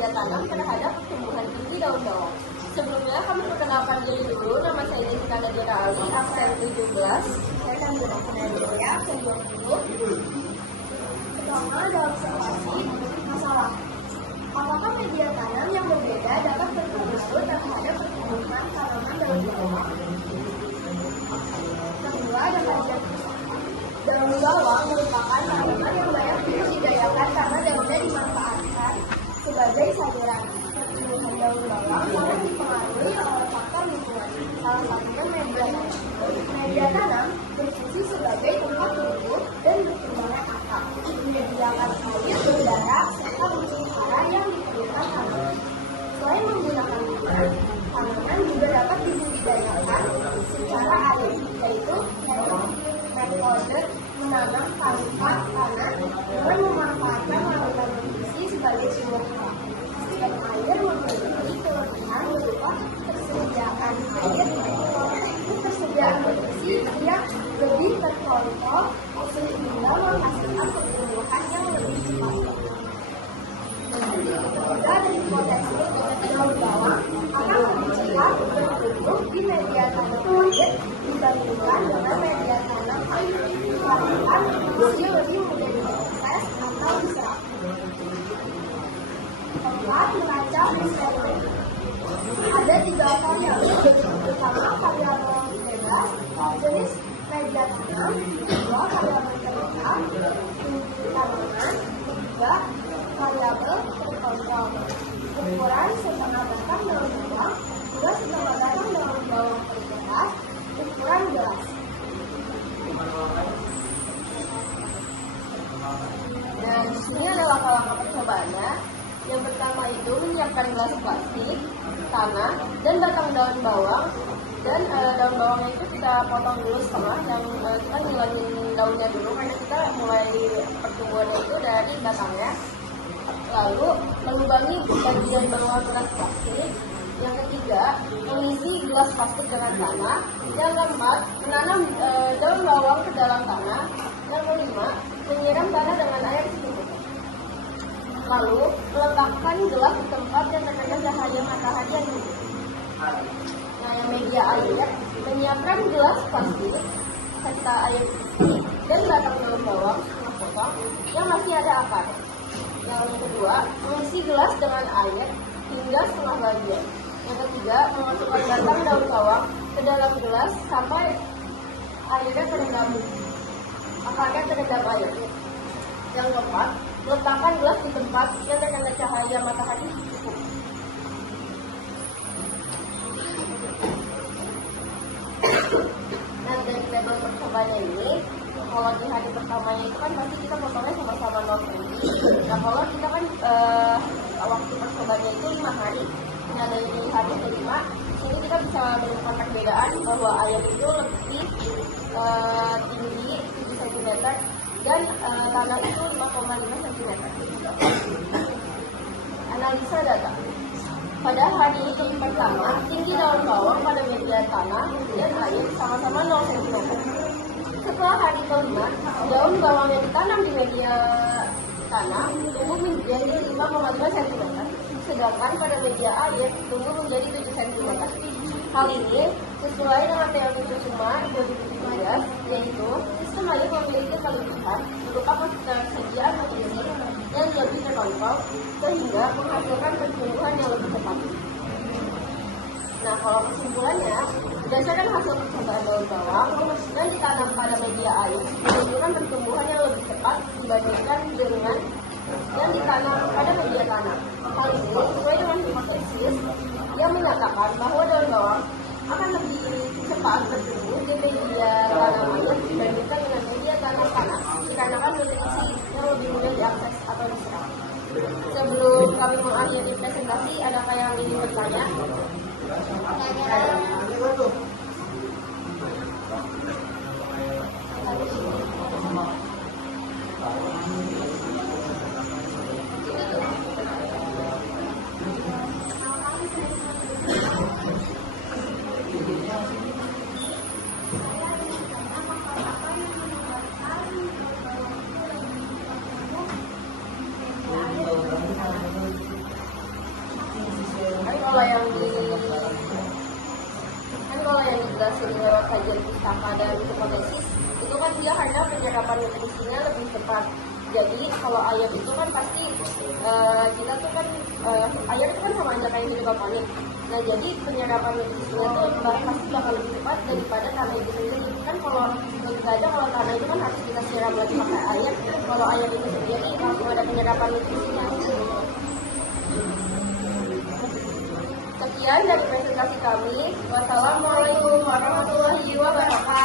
media tanam terhadap pertumbuhan tinggi daun bawang. Sebelumnya kami perkenalkan diri dulu, nama saya Jessica Nadira Ali, absen 17. Saya akan menggunakan media absen 20. Pertama ada observasi masalah. Apakah media tanam yang berbeda dapat berpengaruh terhadap pertumbuhan tanaman daun bawang? Kedua ada kajian filsafat. Daun bawang merupakan tanaman yang banyak dibudidayakan karena daunnya dimanfaatkan sebagai sayuran. Pertumbuhan daun bawang sangat dipengaruhi oleh faktor lingkungan, salah satunya media tanam. Media tanam berfungsi sebagai tempat tumbuh dan berkembangnya akar, menyediakan air, udara, serta unsur hara yang diperlukan tanaman. Selain menggunakan tanah, tanaman juga dapat dibudidayakan secara alami, yaitu metode menanam tanpa tanah dengan memanfaatkan larutan nutrisi sebagai sumber hara. Dan air memiliki kelebihan berupa persediaan air, persediaan nutrisi yang lebih terkontrol sehingga menghasilkan pertumbuhan yang lebih cepat. Juga dari potensi daun bawang akan lebih cepat bertumbuh di media tanam air dibandingkan dengan media tanam air, karena nutrisi lebih mudah diproses atau diserap. Keempat, merancang eksperimen. Ada 3 variabel, pertama variabel bebas, jenis media tanam, kedua variabel terbuka, tanaman, ketiga variabel terkontrol. Ukuran setengah batang daun bawang, 2,5 batang daun bawang terbatas, ukuran gelas. Dan di sini ada langkah-langkah percobaannya. Yang pertama itu menyiapkan gelas plastik, tanah, dan batang daun bawang. Dan daun bawangnya itu kita potong dulu setengah, yang kita ngilangin daunnya dulu karena kita mulai pertumbuhannya itu dari batangnya. Lalu melubangi bagian bawah gelas plastik. Yang ketiga, mengisi gelas plastik dengan tanah. Yang keempat, menanam daun bawang ke dalam tanah. Yang kelima, menyiram tanah dengan air secukupnya. Lalu meletakkan gelas di tempat yang terkena cahaya matahari yang cukup. Nah, yang media air, menyiapkan gelas plastik serta air putih dan batang daun bawang setengah potong yang masih ada akar. Yang kedua, mengisi gelas dengan air hingga setengah bagian. Yang ketiga, memasukkan batang daun bawang ke dalam gelas sampai airnya terendam, akarnya terendam air. Yang keempat, letakkan gelas di tempat yang terkena cahaya matahari cukup. Nah, dari tabel percobaan ini, kalau di hari pertamanya itu kan pasti kita potongnya sama-sama 0 cm. Nah, kalau kita kan waktu percobaannya itu 5 hari. Nah, dari hari kelima, ini kita bisa menemukan perbedaan bahwa air itu lebih tinggi 7 cm dan tanah itu 5,5 cm. Analisa data. Pada hari pertama, tinggi daun bawang pada media tanah dan air sama-sama 0 cm. Setelah hari kelima, daun bawang yang ditanam di media tanah tumbuh menjadi 5,5 cm, sedangkan pada media air tumbuh menjadi 7 cm. Hal ini sesuai dengan teori Kusuma 2017, yaitu sistem air memiliki kelebihan berupa ketersediaan nutrisi yang lebih terkontrol sehingga menghasilkan pertumbuhan yang lebih cepat. Nah, kalau kesimpulannya, berdasarkan hasil percobaan daun bawang dan ditanam pada media air menunjukkan pertumbuhan yang lebih cepat dibandingkan dengan yang ditanam pada media tanah. Hal ini sesuai dengan hipotesis yang menyatakan bahwa daun bawang akan lebih cepat bertumbuh di media tanam air dibandingkan dengan media tanam tanah, dikarenakan nutrisi yang lebih mudah diakses atau diserap. Sebelum kami mengakhiri presentasi, adakah yang ingin bertanya? kalau yang dijelasin lewat kajian pustaka dan hipotesis itu kan dia hanya penyerapan nutrisinya lebih cepat. Jadi kalau air itu kan pasti kita tuh kan air itu kan sama aja kayak hidroponik. Nah jadi penyerapan nutrisinya tuh pasti bakal lebih cepat daripada tanah itu sendiri. Kan kalau logika aja kalau tanah itu kan harus kita siram lagi pakai air. Kalau air itu sendiri langsung ada penyerapan nutrisinya. Sekian dari presentasi kami. Wassalamualaikum warahmatullahi wabarakatuh.